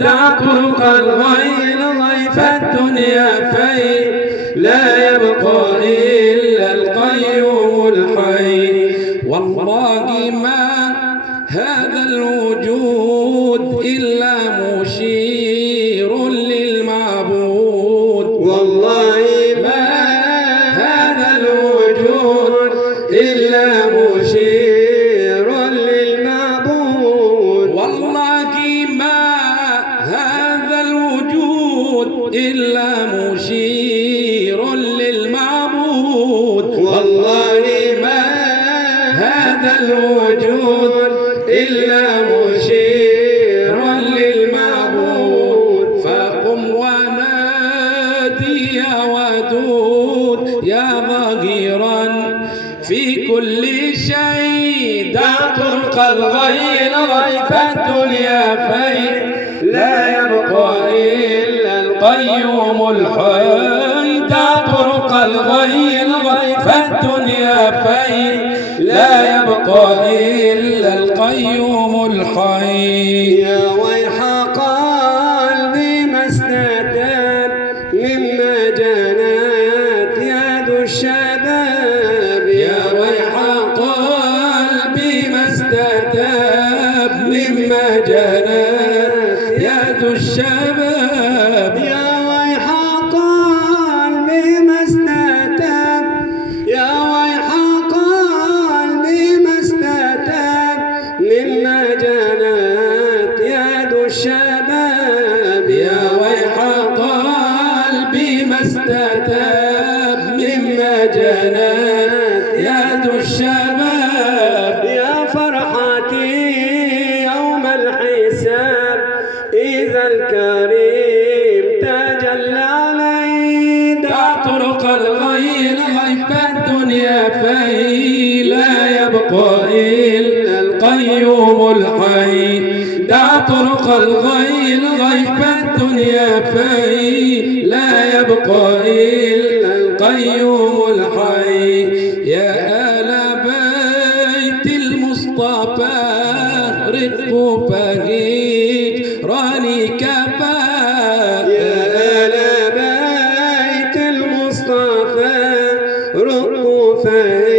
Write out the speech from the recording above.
دع طرق الغير ضيف الدنيا في لا يبقى إلا القيوم الحي. والله ما هذا الوجود إلا مشير للمعبود. والله ما هذا الوجود إلا مشير للمعبود. والله ما هذا الوجود إلا مشير للمعبود. والله ما هذا الوجود إلا مشير للمعبود. فقم ونادي يا ودود يا ظهيرا في كل شيء. دع طرق الغير ضيف الدنيا في لا يبقى إلا القيوم الحي. دع طرق الغير ضيف الدنيا في لا يبقى إلا القيوم الحي. يا ويح قلبي ما استتاب مما جنت يد الشباب. يا ويح قلبي ما استتاب مما جنت يد الشباب. يا ويح قلبي ما استتاب. يا ويح قلبي ما استتاب مما جنت يد الشباب. يا ويح قلبي ما استتاب مما جنت يد الشباب. يا فرحتي يوم الحساب إذا الكريم تجلى علي. دع طرق الغير ضيف الدنيا في لا يبقى إلا القيوم الحي. دع طرق الغير ضيف الدنيا في لا يبقى إلا القيوم الحي. يا آل بيت المصطفى رزق بهيج راني كفى. يا آل بيت المصطفى رقوا فهي